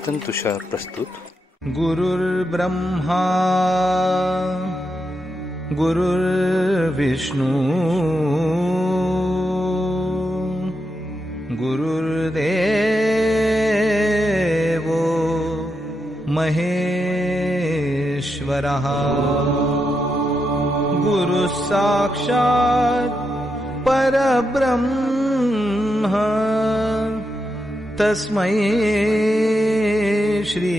चिंतन तुषार प्रस्तुत. गुरुर्ब्रह्मा गुरुर्विष्णू गुरुर्देवो महेश्वरः गुरुः साक्षात् परब्रह्म तस्मै श्री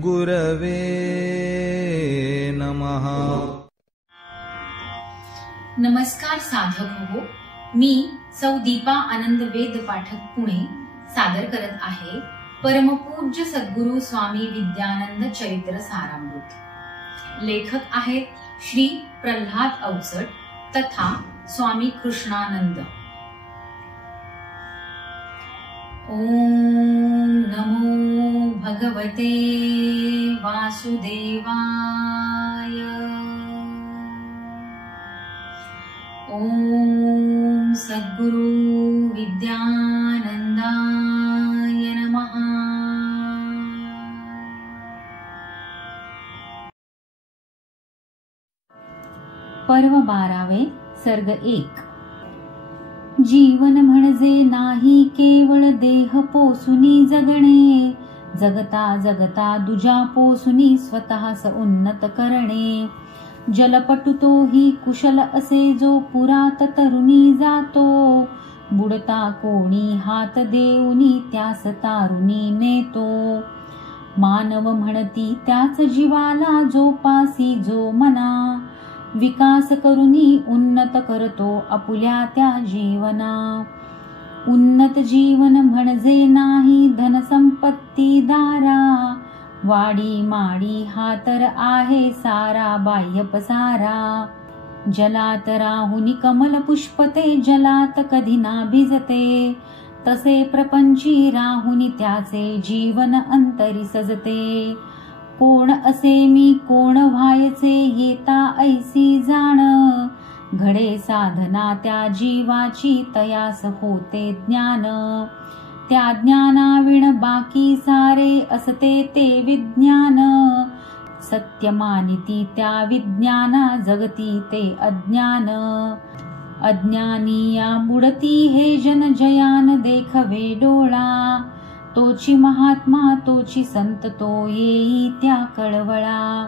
गुरवे नमः. नमस्कार साधक हो, मी सौ दीपा आनंद वेद पाठक पुणे सादर करत आहे परमपूज्य सद्गुरु स्वामी विद्यानंद चरित्र सारामृत. लेखक आहेत श्री प्रल्हाद अवचट तथा स्वामी कृष्णानंद. ओम नमो भगवते वासुदेवाय. ओम सद्गुरु विद्यानंदाय नमः. पर्व 12, सर्ग 1. जीवन म्हणजे नाही केवळ देह पोसुनी जगणे, जगता जगता दुजा पोसुनी स्वतःस उन्नत करणे. जलपटू तोही कुशल असे जो पुरात तरुणी जातो, बुडता कोणी हात देऊनी त्यास तारुणी नेतो. मानव म्हणती त्याच जीवाला जोपासी जो मना, विकास करुनी उन्नत करतो आपुल्या त्या जीवना. उन्नत जीवन म्हणजे नाही धनसंपत्ती दारा, वाडी माडी हा तर आहे सारा बाह्य पसारा. जलात राहुनी कमल पुष्पते, जलात कधी ना भिजते, तसे प्रपंची राहुनी त्याचे जीवन अंतरी सजते. कोण असे मी कोण व्हायचे येता ऐसी जाण, घडे साधना त्या जीवाची तयास होते ज्ञान. त्या ज्ञानाविण बाकी सारे असते ते विज्ञान, सत्य मानिती त्या विज्ञाना जगती ते अज्ञान. अज्ञानिया बुडती हे जन जयान देखवे डोळा, तोची महात्मा तोची संत तो येई त्या कळवळा.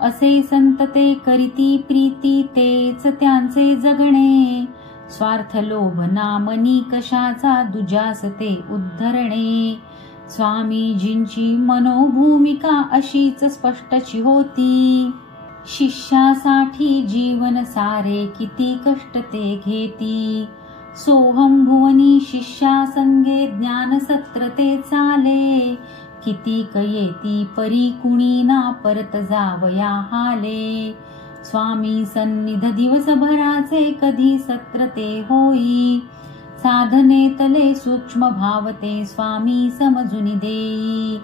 असे संत ते करीती प्रीती तेच त्यांचे जगणे, स्वार्थ लोभ नामनी कशाचा दुजास ते उद्धरणे. स्वामीजींची मनोभूमिका अशीच स्पष्टची होती, शिष्यासाठी जीवन सारे किती कष्ट ते घेती. सोहम भुवनी शिष्या संगे ज्ञान सत्र ते चाले, किती येती परी कुणी ना परत जावया हाले. स्वामी सन्निध दिवसभराचे कधी सत्र ते होई, साधनेतले सूक्ष्म भावते स्वामी समजून देई.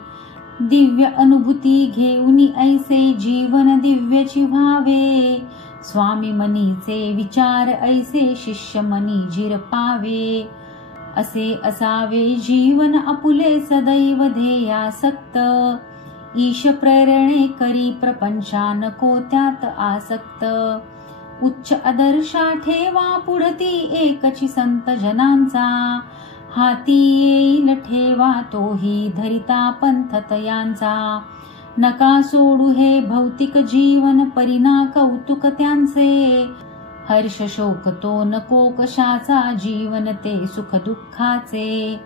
दिव्य अनुभूती घेऊनी ऐसे जीवन दिव्यची व्हावे, स्वामी मनीचे विचार ऐसे शिष्य मनी जिरपावे. असे असावे जीवन आपुले सदैव ध्येयासक्त, ईश प्रेरणे करी प्रपंचा नको त्यात आसक्त. उच्च आदर्शा ठेवा पुढती एकची संत जनांचा, हाती येईल ठेवा तोही धरिता पंथ तयांचा. नका सोडू हे भौतिक जीवन परिना कौतुक त्यांचे, हर्ष शोक तो नको कशाचा जीवन ते सुख दुःखाचे.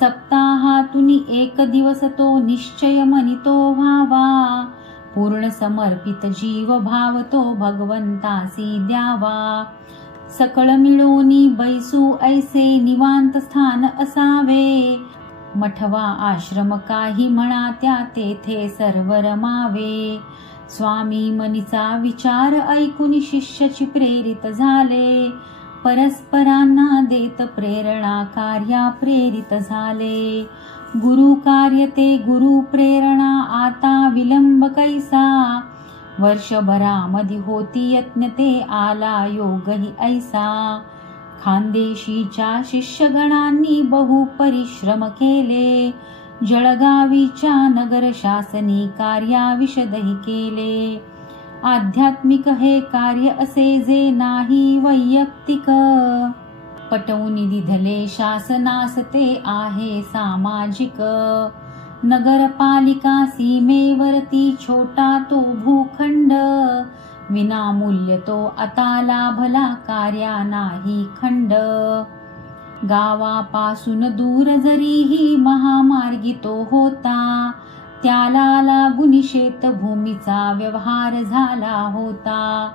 सप्ताहातून एक दिवस तो निश्चय मनी तो व्हावा, पूर्ण समर्पित जीव भाव तो भगवंतासी द्यावा. सकळ मिळोनी बैसू ऐसे निवांत स्थान असावे, मठवा आश्रम काही म्हणा त्या तेथे सर्व रमावे. स्वामी मनीचा विचार ऐकून शिष्याची प्रेरित झाले, परस्परांना देत प्रेरणा कार्या प्रेरित झाले. गुरु कार्य ते गुरु प्रेरणा आता विलंब कैसा, वर्षभरामध्ये होती यत्न ते आला योगही ऐसा. खानदेशीच्या शिष्यगणांनी बहु परिश्रम केले, जळगावीच्या नगर शासनी कार्याविशदही केले. आध्यात्मिक हे कार्य असे जे नाही वैयक्तिक, पटवून दिधले शासनास ते आहे सामाजिक. नगरपालिका सीमेवरती छोटा तो भूखंड, विनामूल्य तो आता लाभला कार्या नाही खंड. गावापासून दूर जरीही महामार्गी तो होता, त्याला लागून शेतभूमीचा व्यवहार झाला होता.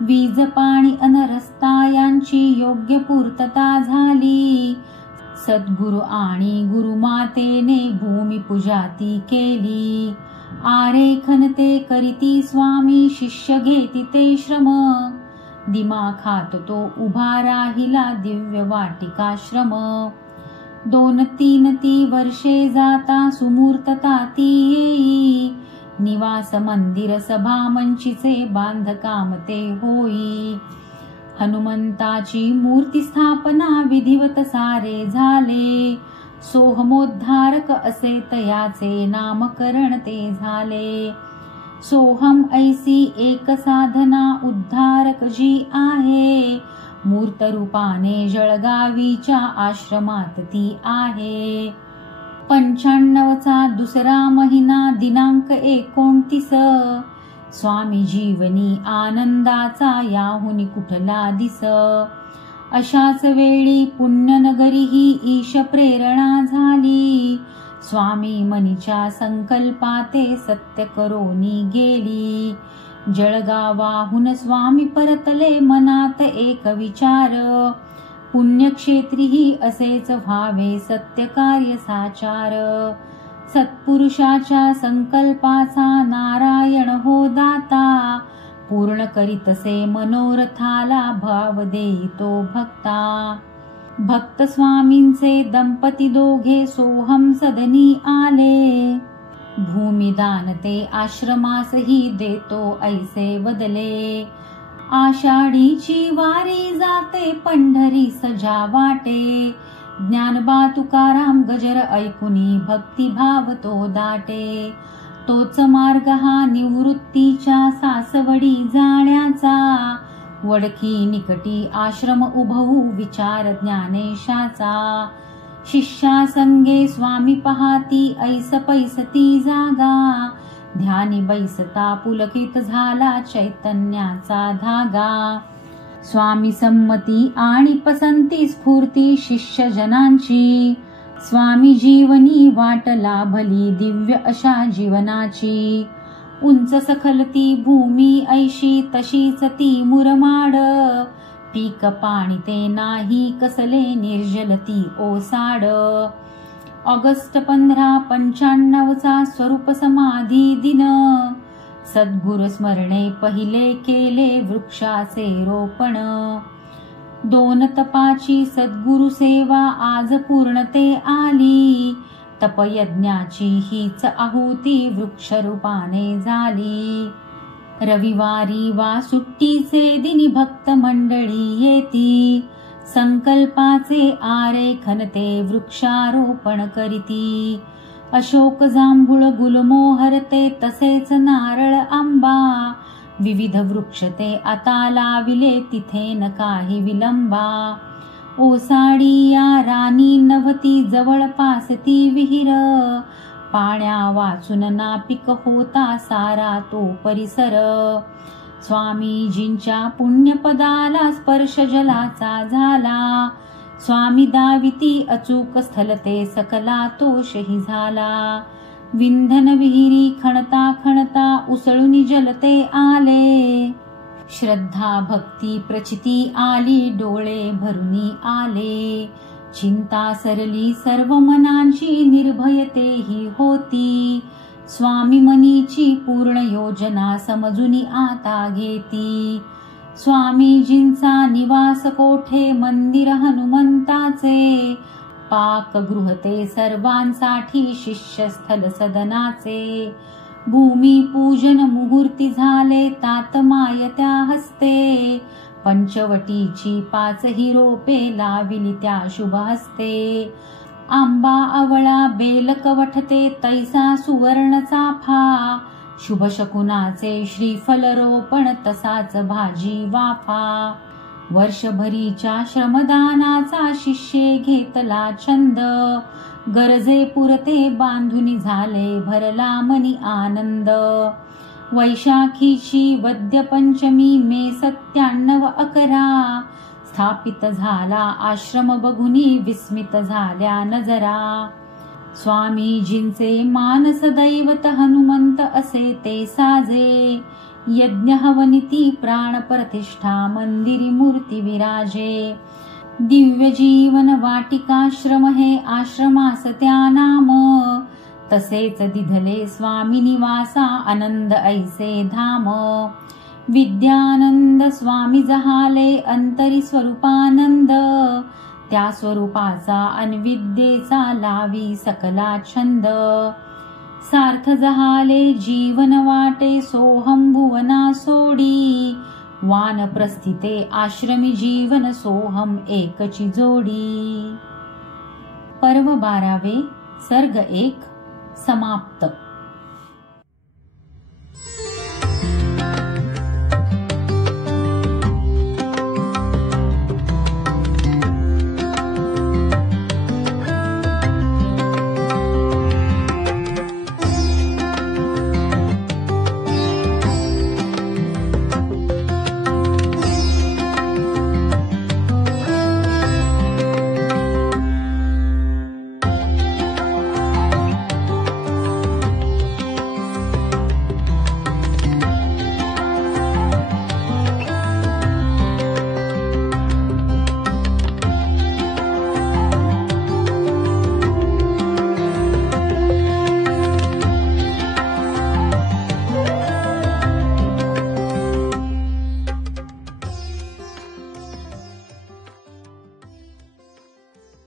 वीज पाणी अन रस्ता यांची योग्य पूर्तता झाली. सद्गुरु आणि गुरुमातेने भूमिपूजा ती केली. आरेखन ते करीती स्वामी, शिष्य घेती ते श्रम. दिमाखात तो उभा राहिला दिव्य वाटिकाश्रम. 2-3 ती वर्षे जाता सुमूर्तता ती येई. निवास मंदिर सभा मंचीचे बांधकाम ते होई. हनुमंताची मूर्ती स्थापना विधिवत सारे झाले. सोहमोद्धारक असे तयाचे नामकरण ते झाले. सोहम ऐसी एक साधना उद्धारक जी आहे. मूर्त रूपाने जळगावीच्या आश्रमात ती आहे. 95चा दुसरा महिना दिनांक 29. स्वामी जीवनी आनंदाचा याहुनी कुठला दिस. अशाच वेळी पुण्यनगरी ही ईश प्रेरणा झाली. स्वामी मनीच्या संकल्पाते सत्य करोनी गेली. जळगावाहून स्वामी परतले मनात एक विचार. पुण्यक्षेत्रीही असेच व्हावे सत्य कार्य साचार. सत्पुरुषाच्या संकल्पाचा नारायण हो दाता. पूर्ण करीतसे मनोरथाला भाव देतो भक्ता. भक्त स्वामींचे दंपती दोघे सोहम सदनी आले. भूमिदान ते आश्रमासही देतो ऐसे बदले. आषाढीची वारी जाते पंढरी सजा वाटे. ज्ञानबा तुकाराम गजर ऐकुनी भक्तिभाव तो दाटे. तोच मार्ग हा निवृत्तीच्या सासवडी जाण्याचा. वडकी निकटी आश्रम उभवू विचार ज्ञानेशाचा. शिष्या संगे स्वामी पहाती ऐस पैसती जागा. ध्यानी बैसता पुलकित झाला चैतन्याचा धागा. स्वामी संमती आणि पसंती स्फूर्ती शिष्य जनांची. स्वामी जीवनी वाट लाभली दिव्य अशा जीवनाची. उंच सखलती भूमी ऐशी तशीच ती मुरमाड. पीक पाणी ते नाही कसले निर्जलती ओसाड. ऑगस्ट 15, 95चा स्वरूप समाधी दिन. सद्गुरु स्मरणे पहिले केले वृक्षाचे रोपण. 2 तपाची सद्गुरु सेवा आज पूर्णते आली. तपयज्ञाची हीच आहुती वृक्षरूपाने झाली. रविवारी वा सुट्टीचे दिनी भक्त मंडळी येती. संकल्पाचे आरेखन ते वृक्षारोपण करीती. अशोक जांभूळ गुलमोहर ते तसेच नारळ आंबा. विविध वृक्ष ते आता लाविले तिथे न काही विलंबा. ओसाडी या राणी नव्हती जवळपास ती विहीर. पाण्या वाचून नापिक होता सारा तो परिसर. स्वामीजींच्या पुण्यपदाला स्पर्श जलाचा झाला. स्वामी दाविती अचूक स्थलते सकला तोषही झाला. विंधन विहिरी खणता खणता उसळून जलते आले. श्रद्धा भक्ती प्रचिती आली डोळे भरुनी आले. चिंता सरली सर्व मनांची निर्भयतेही होती. स्वामी मनीची पूर्ण योजना समजुनी आता घेती. स्वामीजींचा निवास कोठे मंदिर हनुमंताचे. पाकगृह ते सर्वांसाठी शिष्यस्थल सदनाचे. भूमिपूजन मुहूर्ती झाले तात माय त्या हस्ते. पंचवटीची 5 रोपे लाविली त्या शुभ हस्ते. आंबा आवळा बेल कवठते तैसा सुवर्ण चाफा, शुभ शकुनाचे श्रीफल रोपण तसाच भाजी वाफा, वर्षभरीच्या श्रमदानाचा शिष्ये घेतला छंद, गरजे पुरते बांधुनी झाले भरला मनी आनंद, वैशाखीची वद्य पंचमी मे 9711, स्थापित झाला आश्रम बघुनी विस्मित झाल्या नजरा, स्वामीजींचे मानस दैवत हनुमंत असे ते साजे, यज्ञ हवनिती प्राण प्रतिष्ठा मंदिरी मूर्ती विराजे, दिव्य जीवन वाटिकाश्रम हे आश्रमास त्या नाम, तसेच दिधले स्वामी निवासा आनंद ऐसे धाम, विद्यानंद स्वामी जहाले अंतरी स्वरूपानंद, त्या स्वरूपाचा अनविद्येचा लावी सकला छंद, सार्थ जहाले जीवन वाटे सोहम भुवना सोडी, वानप्रस्थिते आश्रमी जीवन सोहम एकची जोडी. पर्व 12 सर्ग 1 समाप्त.